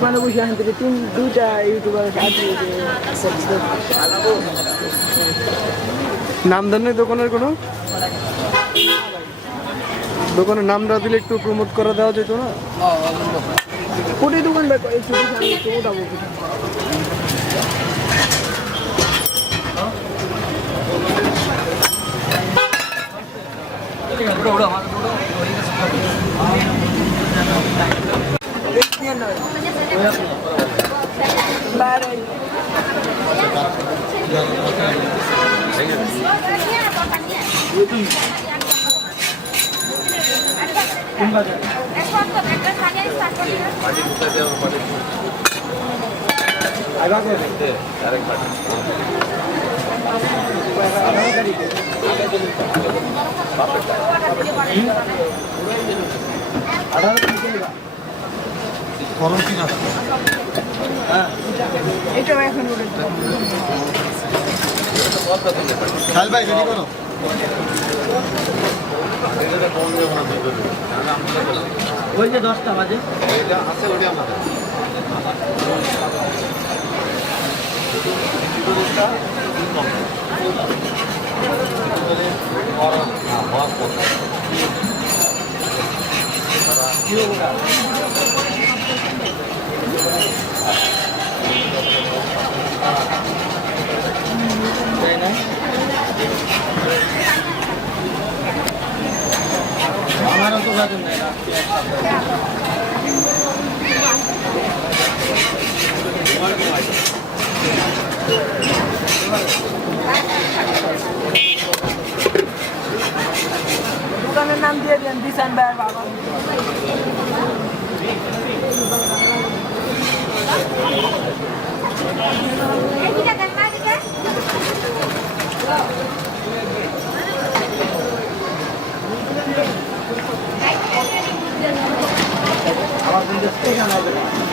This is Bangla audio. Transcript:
দোকানে বসে এখান থেকে দুইটা ইউটিউবার নাম দেন নাই দোকানের কোনো? দোকানের নামটা দিলে একটু প্রমোট করে দেওয়া যেত না? কোটি দোকান একটু ওঠাবো এটাও এখন ভাই রেডি করো ওই যে 10টা বাজে আছে ওটা আমাদের আমারও তো বাজে না দোকানের নাম দিয়ে দেন দিশান ভাই বাবা আমার